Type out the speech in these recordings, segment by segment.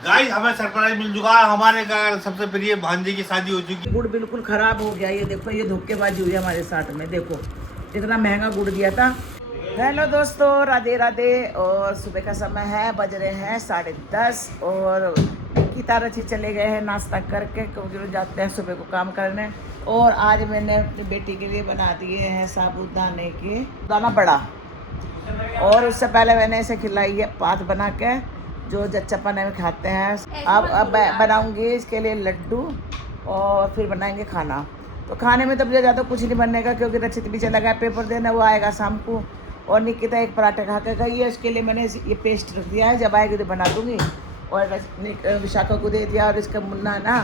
Guys हमें surprise मिल चुका है। हमारे घर सबसे प्रिय भांजे की शादी हो चुकी है। गुड़ बिल्कुल खराब हो गया। ये देखो, ये धोखेबाजी हुई हमारे साथ में। देखो इतना महंगा गुड़ दिया था। हेलो दोस्तों, राधे राधे। और सुबह का समय है, बज रहे हैं 10:30 और गीता रची चले गए हैं नाश्ता करके, क्योंकि जाते हैं सुबह को काम करने। और आज मैंने अपनी बेटी के लिए बना दिए हैं साबूदाने के दाना बड़ा। और उससे पहले मैंने इसे खिलाई है पात बना के, जो जच्चापन में खाते हैं। अब बनाऊंगी इसके लिए लड्डू और फिर बनाएंगे खाना। तो खाने में तो मुझे ज़्यादा कुछ नहीं बनने का, क्योंकि रचित भी चला गया पेपर देना, वो आएगा शाम को। और निकिता एक पराठा खा के गई है, उसके लिए मैंने ये पेस्ट रख दिया है, जब आएगी तो बना दूँगी। और विशाखा को दे दिया। और इसका मुन्ना ना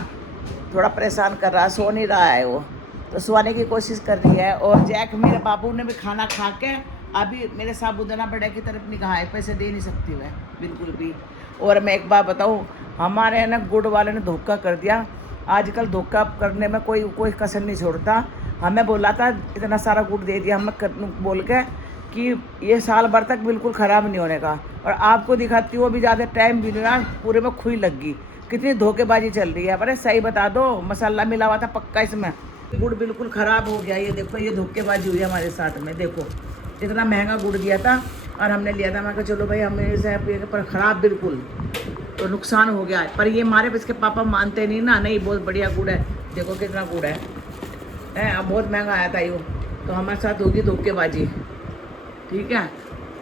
थोड़ा परेशान कर रहा है, सो नहीं रहा है वो, तो सोने की कोशिश कर रही है। और जैक मेरे बाबू ने भी खाना खा के अभी मेरे साबूदाना बड़े की तरफ निगाह है, पैसे दे नहीं सकती मैं बिल्कुल भी। और मैं एक बात बताऊँ, हमारे ना गुड़ वाले ने धोखा कर दिया। आजकल धोखा करने में कोई कसर नहीं छोड़ता। हमें बोला था इतना सारा गुड़ दे दिया हमें बोल के कि ये साल भर तक बिल्कुल ख़राब नहीं होने का। और आपको दिखाती हूँ अभी ज़्यादा टाइम भी नहीं रहा, पूरे में खुई लग गई। कितनी धोखेबाजी चल रही है। अरे सही बता दो, मसाला मिला हुआ था पक्का इसमें। गुड़ बिल्कुल ख़राब हो गया। ये देखो, ये धोखेबाजी हुई हमारे साथ में। देखो इतना महंगा गुड़ दिया था और हमने लिया था। मैं कहा चलो भाई हमें इसे पर ख़राब बिल्कुल, तो नुकसान हो गया है। पर ये हमारे इसके पापा मानते नहीं ना, नहीं बहुत बढ़िया गुड़ है, देखो कितना गुड़ है। अब बहुत महंगा आया था ये, तो हमारे साथ होगी धोखेबाजी। ठीक है।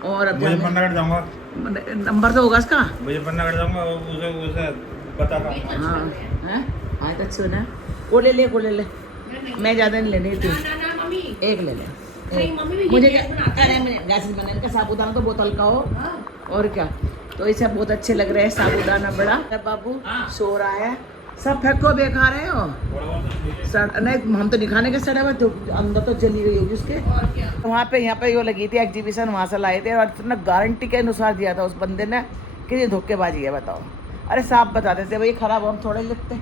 और अब मुझे पन्ना कट जाऊंगा, नंबर तो होगा इसका, मुझे पन्ना कट जाऊंगा, उसे बता रहा हूँ। हाँ है आया तो अच्छा ना। वो ले ले, वो ले ले, मैं ज़्यादा नहीं लेनी थी, एक ले ले। मुझे क्या, अरे मैंने गैस बनाने का साबूदाना तो बहुत हल्का हो, और क्या। तो इसे बहुत अच्छे लग रहे हैं साबूदाना बड़ा। बाबू सो रहा है, सब फेंको बेकार है हो। नहीं हम तो दिखाने के सड़े हुए तो अंदर तो चली गई होगी उसके। वहाँ पे यहाँ पे वो लगी थी एग्जीबिशन, वहाँ से लाए थे और इतना गारंटी के अनुसार दिया था उस बंदे ने कि ये धोखेबाजी है। बताओ, अरे साफ बता देते भाई खराब हम थोड़े लिखते।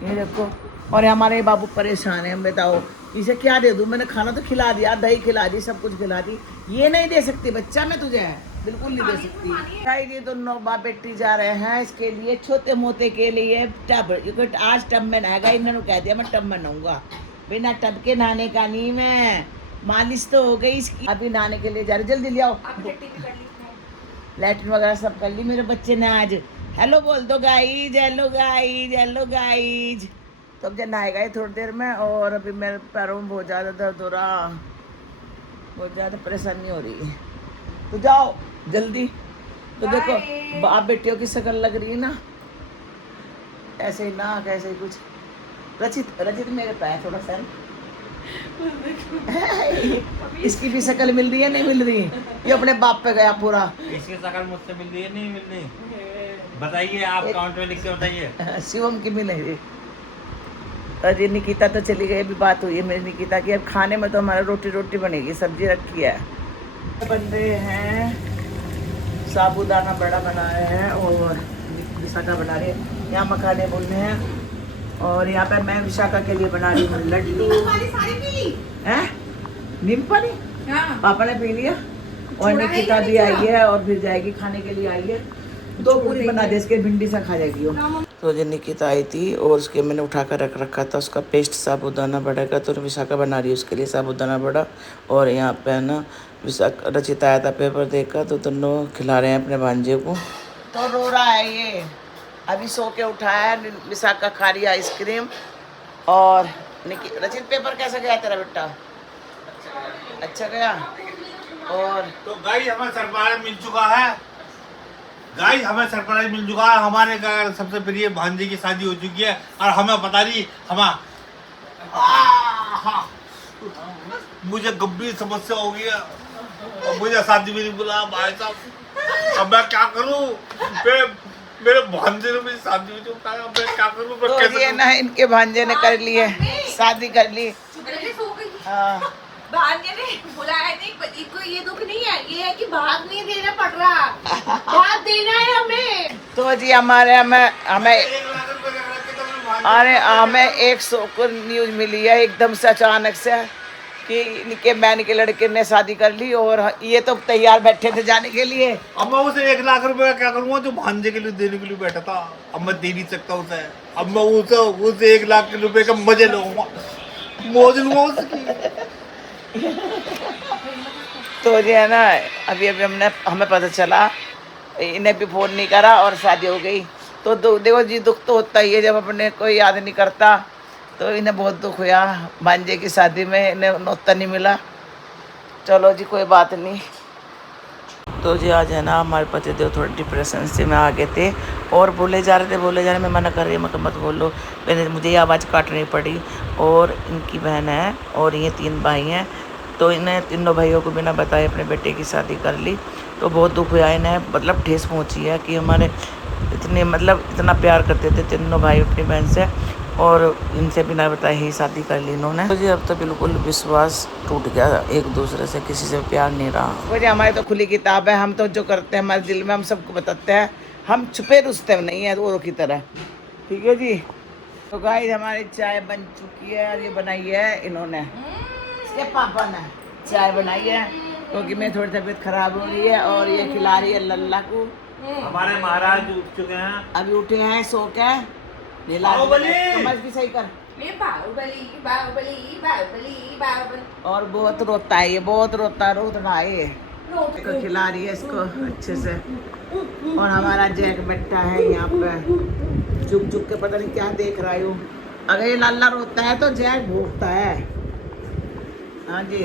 ये देखो, और हमारे बाबू परेशान है। बताओ इसे क्या दे दूँ, मैंने खाना तो खिला दिया, दही खिला दी, सब कुछ खिला दी, ये नहीं दे सकती बच्चा मैं तुझे, बिल्कुल नहीं दे सकती। ये दोनों बाप बेटी जा रहे हैं इसके लिए छोटे मोटे के लिए टब, आज टब में नहाएगा। इन्होंने कह दिया मैं टब में नहाऊंगा, बिना टब के नहाने का नहीं। मैं मालिश तो हो गई इसकी, अभी नहाने के लिए जा रहे। जल्दी ले आओ, लैट्रिन वगैरह सब कर ली मेरे बच्चे ने आज। हेलो बोल दो guys, hello guys, hello guys. तो अब जब नहाएगा थोड़ी देर में। और अभी मेरे पैरों में बहुत ज़्यादा दर्द हो रहा, बहुत ज़्यादा परेशानी हो रही है। तो जाओ जल्दी। तो देखो बाप बेटियों की शक्ल लग रही है ना, ऐसे ही ना कैसे ही कुछ। रचित रचित मेरे पैर थोड़ा सा इसकी भी शक्ल मिल रही है, नहीं मिल रही? ये अपने बाप पे गया पूरा। इसकी शक्ल मुझसे मिल रही है, नहीं मिल रही? बताइए, आप काउंट में लिख के बताइए। शिवम की मिलेगी। अरे निकिता तो चली गई, अभी बात हुई है मेरी निकिता की। अब खाने में तो हमारा रोटी बनेगी, सब्जी रखी है। बन रहे हैं साबूदाना बड़ा बना रहे हैं और विशाखा बना रही है। यहाँ मखाने भून रहे हैं और यहाँ पे मैं विशाखा के लिए बना रही हूँ लड्डू। नींबू पानी पापा ने पी लिया और निकिता भी आई है और फिर जाएगी खाने के लिए आई है। दो पूरी बना दे, इसके भिंडी से खा जाएगी वो। तो जो निकिता आई थी और उसके मैंने उठा कर रख रखा था उसका पेस्ट साबूदाना बड़ा का, तो विशाखा बना रही है उसके लिए साबूदाना बड़ा। और यहाँ पे ना विशाखा रचित आया था पेपर देकर, तो दोनों खिला रहे हैं अपने भांजे को। तो रो रहा है ये, अभी सो के उठा है। विशाखा खा रही है आइसक्रीम। और रचित पेपर कैसा गया तेरा बेटा? अच्छा गया। और तो गाइस हमें सरप्राइज मिल चुका है। गाइस हमें सरप्राइज मिल चुका है। हमारे घर सबसे प्रिय भांजे की शादी हो चुकी है और हमें पता नहीं। मुझे गंभीर समस्या हो गई है और मुझे शादी में नहीं बुलाया भाई साहब। अब मैं क्या करूं? मेरे भांजे ने मुझे शादी में बुलाया, अब मैं क्या करूं? मैं कैसे ये ना इनके भांजे ने कर ली है, शादी कर ली। हाँ भांजे ने बुलाया नहीं, पति को ये दुख नहीं है, ये है कि भाग नहीं देना पड़ रहा, भाग देना है हमें। तो जी हमें अरे हमें 100 को न्यूज मिली है एकदम से अचानक से कि इनके बहन के लड़के ने शादी कर ली और ये तो तैयार बैठे थे जाने के लिए। अब मैं उसे 1 लाख रुपए का क्या करूँगा जो भांजे के लिए देने के लिए बैठा था। अब मैं दे नहीं सकता उसे। अब मैं उसे 1 लाख रुपए का मजे लूंगा, मौज लूंगा उसकी। तो ये है ना, अभी हमें पता चला, इन्हें भी फोन नहीं करा और शादी हो गई। तो देखो जी, दुख तो होता ही है जब अपने कोई याद नहीं करता। तो इन्हें बहुत दुख हुआ भांजे की शादी में, इन्हें नौता नहीं मिला। चलो जी, कोई बात नहीं। तो जी आज है ना, हमारे पति देव थोड़े डिप्रेशन से में आ गए थे और बोले जा रहे मैं मना कर रही हूँ, मैं मत बोलो। मैंने मुझे ये आवाज़ काटनी पड़ी। और इनकी बहन है और ये 3 भाई हैं। तो इन्हें तीनों भाइयों को बिना बताए अपने बेटे की शादी कर ली। तो बहुत दुख हुआ इन्हें, मतलब ठेस पहुँची है कि हमारे इतना प्यार करते थे तीनों भाई अपनी बहन से, और इनसे बिना बताए ही शादी कर ली इन्होंने। मुझे अब तो बिल्कुल विश्वास टूट गया, एक दूसरे से किसी से प्यार नहीं रहा। मुझे हमारी तो खुली किताब है, हम तो जो करते हैं हमारे दिल में हम सबको बताते हैं, हम छुपे रुस्तम नहीं है औरों की तरह। ठीक है जी। तो गाइस हमारी चाय बन चुकी है और ये बनाई है इन्होंने, इसके पापा ने चाय बनाई है क्योंकि मेरी थोड़ी तबीयत खराब हो रही है। और ये खिला रही है लल्ला को। हमारे महाराज उठ चुके हैं, अभी उठे हैं सो के। समझ भी सही कर। और बहुत रोता है ये, बहुत रोता है, रो रहा है ये। इसको खिला रही है इसको अच्छे से। और हमारा जैक बैठा है यहाँ पे चुप चुप के, पता नहीं क्या देख रहा हूँ। अगर ये लल्ला रोता है तो जैक भूखता है। हाँ जी,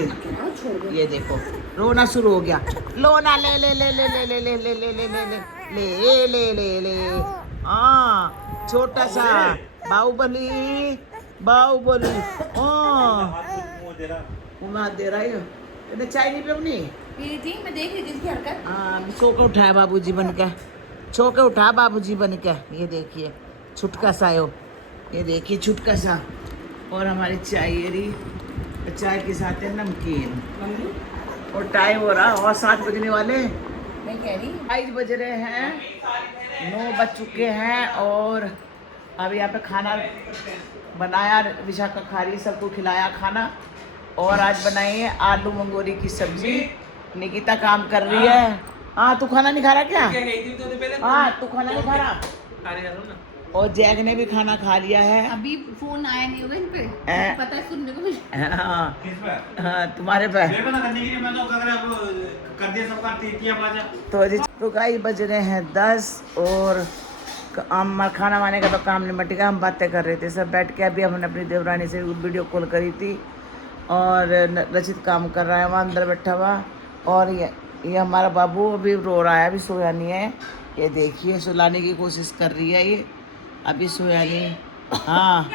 ये देखो रोना शुरू हो गया। लो ना, ले ले ले ले ले ले ले ले ले ले ले ले ले ले। हाँ, छोटा सा बाहुबली, बाहुबली। हाँ दे रहा है। चाय नहीं पी अपनी? मैं देख रही थी इसकी हरकत। हाँ, सो के उठाया बाबूजी बन के, सो के उठा बाबूजी बन के। ये देखिए छुटका सा है, ये देखिए छुटका सा। और हमारी चाय ये रही, चाय के साथ है नमकीन। और टाइम हो रहा और 7 बजने वाले। मैं कह रही 5 बज रहे हैं, 9 बज चुके हैं। और अभी यहाँ पे खाना बनाया, विशाखा खा रही, सबको खिलाया खाना। और आज बनाई है आलू मंगोरी की सब्जी। निकिता काम कर रही है। हाँ, तू खाना नहीं खा रहा क्या? हाँ, तू खाना नहीं खा रहा? और जैक ने भी खाना खा लिया है। अभी फोन आया नहीं होगा इन पे, पता है सुनने को मिल। हाँ, तुम्हारे पे। तो जी तो गाइस बज रहे हैं 10 और हम खाना वाने का तो काम नहीं मट गया। हम बातें कर रहे थे सब बैठ के। अभी हमने अपनी देवरानी से वीडियो कॉल करी थी और रचित काम कर रहा है वहाँ अंदर बैठा हुआ। और ये हमारा बाबू अभी रो रहा है, अभी सोया नहीं है। ये देखिए सुलाने की कोशिश कर रही है ये, अभी सोया नहीं। हाँ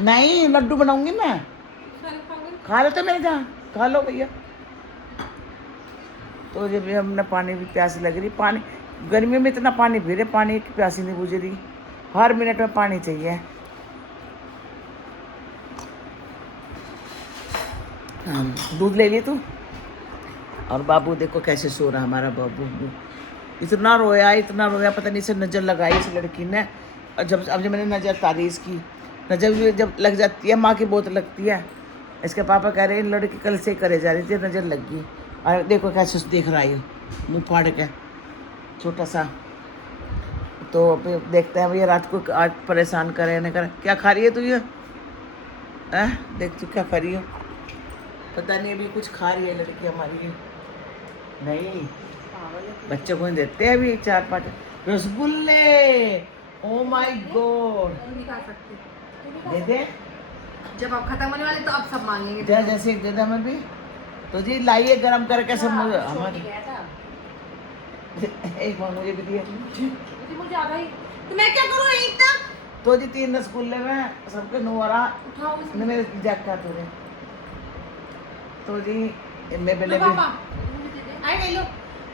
नहीं, लड्डू बनाऊंगी मैं, खा लेते मेरे जहाँ, खा लो भैया। तो जब भी हमने पानी भी प्यास लग रही, पानी गर्मी में इतना पानी पी रहे, पानी की प्यासी नहीं बुझ रही। हर मिनट में पानी चाहिए। दूध ले लिए तू। और बाबू देखो कैसे सो रहा हमारा बाबू, इतना रोया, पता नहीं इसे नज़र लगाई इस लड़की ने। और जब मैंने नज़र तारी इसकी, नज़र जब लग जाती है माँ की बहुत लगती है। इसके पापा कह रहे हैं लड़की कल से करे जा रही थी, नज़र लग गई। और देखो कैसे देख रहा है मुँह फाड़ के, छोटा सा। तो फिर देखते हैं भैया, रात को आज परेशान करे न करे। क्या खा रही है तू ये? देख तू क्या खा रही है, पता नहीं अभी कुछ खा रही है लड़की हमारी। नहीं, बच्चों को नहीं देते हैं अभी 4-5 रसगुल्ले। ओ माय गॉड, दे दे। जब आप खत्म होने वाले तो अब सब मांगेंगे। जैसे दे दे हमें भी। तो जी लाइए गरम करके सब हमारे। एक बार मुझे भी दिया। मुझे आ भाई, तो मैं क्या करूँ इतना? तो जी 3 रसगुल्ले में सबके 9 आ रहा। उठाओ मेरे जैक का तुझे। तो जी इनमें पहले भी ले लो।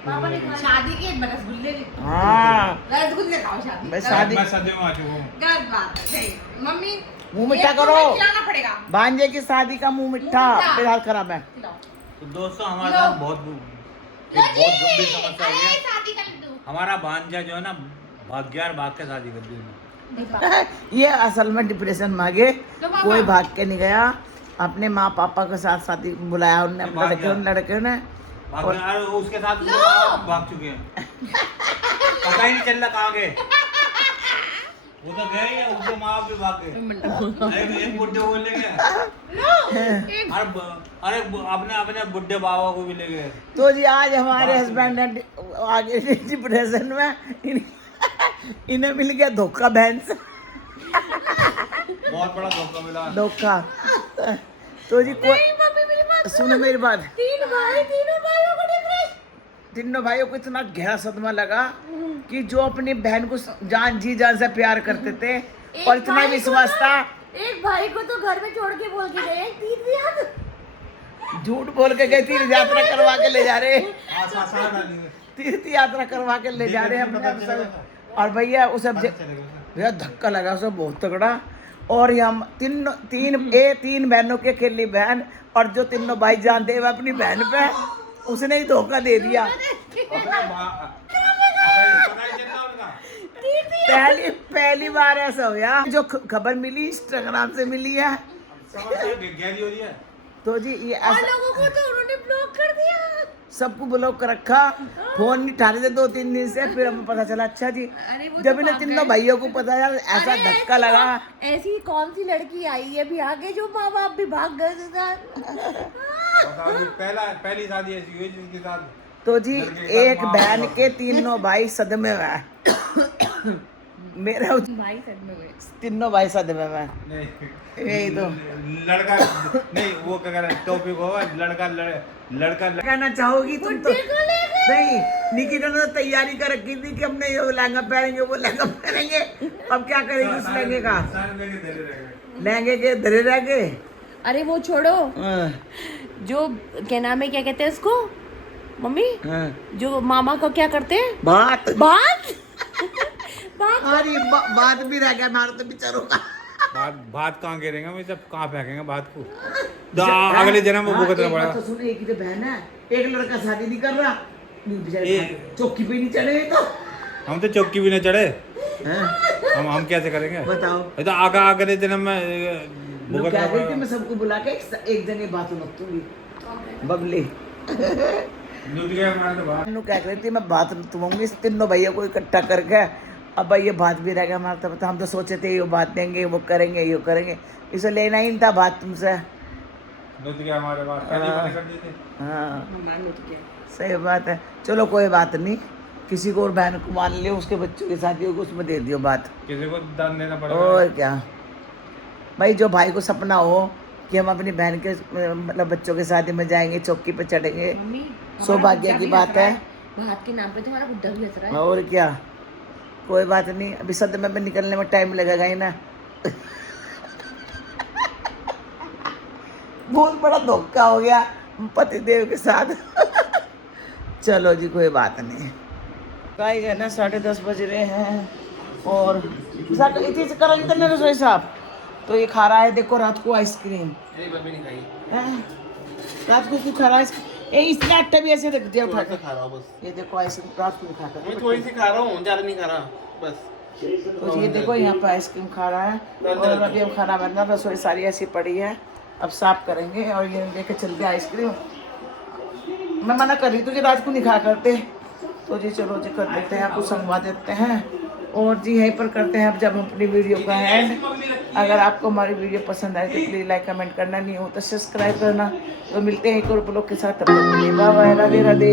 पापा ने शादी के रसगुल्ले। हाँ, रसगुल्ले खाओ शादी। मैं शादी मैं शादी में आ चुका हूँ। गलत बात है मम्मी, मुंह मिठा करो, खिलाना पड़ेगा। भांजे की शादी का मुंह मिठा, मेरा हाल खराब है। तो दोस्तों हमारे साथ बहुत गंभीर समस्या हुई है। हमारा भांजा जो है ना भाग के शादी कर दी। ये असल में डिप्रेशन में आ गए, कोई भाग के नहीं गया। अपने माँ पापा के साथ शादी बुलाया उनने, लड़के ने। अरे उसके साथ भाग चुके हैं, पता ही नहीं चल रहा कहाँ गए। वो तो गए हैं, उसके माँ भी भाग गए। एक बुड्ढे को ले गए, अरे अपने अपने बुड्ढे बाबा को भी ले गए। तो जी आज हमारे हस्बैंड आगे डिप्रेशन में, इन्हें मिल गया धोखा बहन से, बहुत बड़ा धोखा मिला। धोखा। तो जी सुनो मेरी बात, तीनों भाइयों को इतना गहरा सदमा लगा कि जो अपनी बहन को जान जी जान से प्यार करते थे और इतना विश्वास था। एक भाई को तो घर में छोड़ के बोल के गए तीर्थ यात्रा, झूठ बोल के गए, तीर्थ यात्रा करवा के ले जा रहे, तीर्थ यात्रा करवा के ले जा रहे हैं अपने सब। और भैया उसे भैया धक्का लगा उसे बहुत तगड़ा। और ये हम तीन बहनों के अकेली बहन, और जो तीनों भाई जानते हैं अपनी बहन पे, उसने ही धोखा दे दिया। पहली बार ऐसा हुआ। जो खबर मिली इंस्टाग्राम से मिली है, तो जी ये ऐसा लोगों को तो उन्होंने ब्लॉक कर दिया, सबको ब्लॉक कर रखा, फोन नहीं उठा रहे थे 2-3 दिन से। फिर हमें पता चला, अच्छा जी जब इन्हें तीनों भाइयों को पता चला, ऐसा धक्का लगा। ऐसी कौन सी लड़की आई है भी आगे जो माँ बाप भी भाग गए थे। पहली शादी ऐसी हुई जिनके साथ। तो जी एक बहन के तीनों भाई सदमे में है। मेरा भाई सदमे में, तीनों भाई सदमे में। यही तो लड़का नहीं, वो क्या कह रहा है, टॉपिक होगा लड़का कहना चाहोगी तुम तो? नहीं, निकिता ने तो तैयारी कर रखी थी कि हमने ये लहंगा पहनेंगे, वो लहंगा पहनेंगे। अब क्या करेगी उस लहंगे का? लहंगे के धरे रह गए। अरे वो छोड़ो, जो क्या नाम है, क्या कहते हैं उसको मम्मी, जो मामा को क्या करते हैं, बात अरे बात भी रह गया हमारा तो बेचारों का। बात कहाँ गिरेंगे, मैं सब कहाँ फेंकेंगे बात को। अगले जन्म में भुगतना पड़ेगा। तो सुन, एक ही तो बहन है, एक लड़का शादी नहीं कर रहा, चौकी पे नहीं चढ़े। तो हम तो चौकी भी नहीं चढ़े, हम कैसे करेंगे बताओ? तो अगले जन्म में क्या कहती, मैं सबको बुला के एक जगह बात सुनूंगी। बबली क्या कहती, मैं बात सुनूंगी तीनों भैया को इकट्ठा करके। अब भाई ये बात भी रह गया हमारा, तो हम तो सोचे थे ये बात देंगे, वो करेंगे, ये करेंगे, इसे लेना ही नहीं था बात तुमसे। हमारे बात हाँ सही बात है। चलो कोई बात नहीं, किसी को और बहन को मान लियो, उसके बच्चों के साथियों को उसमें दे दियो बात, किसी को दान देना पड़ेगा। और क्या भाई, जो भाई को सपना हो कि हम अपनी बहन के मतलब बच्चों के शादी में जाएंगे, चौकी पे चढ़ेंगे, सौभाग्य की बात है। बात के नाम पे तुम्हारा बुड्ढा भी हंस रहा है। और क्या, कोई बात नहीं, अभी सदमे में निकलने में टाइम लगेगा ही ना। बहुत बड़ा धोखा हो गया पतिदेव के साथ। चलो जी कोई बात नहीं। गाइस है ना 10:30 बज रहे हैं, और रसोई साहब तो ये खा रहा है, देखो रात को आइसक्रीम। रात को क्यों खा रहा है? इसने आटा भी ऐसे रख दिया उठा के खा रहा हूं बस। ये देखो आइसक्रीम रात को खा कर, मैं थोड़ी सी खा रहा हूँ, ज्यादा नहीं खा रहा बस। तो ये देखो यहाँ पे आइसक्रीम खा रहा है, और अभी हम खाना बना, रसोई सारी ऐसी पड़ी है, अब साफ करेंगे। और ये लेके चल गया आइसक्रीम, मैं मना कर रही थी कि रात को नहीं खा करते। तो जी चलो जी कर देते हैं, आपको संगवा देते हैं, और जी यहीं पर करते हैं अब जब हम अपनी वीडियो का एंड। अगर आपको हमारी वीडियो पसंद आए तो प्लीज़ लाइक कमेंट करना, नहीं हो तो सब्सक्राइब करना। तो मिलते हैं एक और ब्लॉग के साथ, तब तक के लिए बाय बाय, राधे राधे।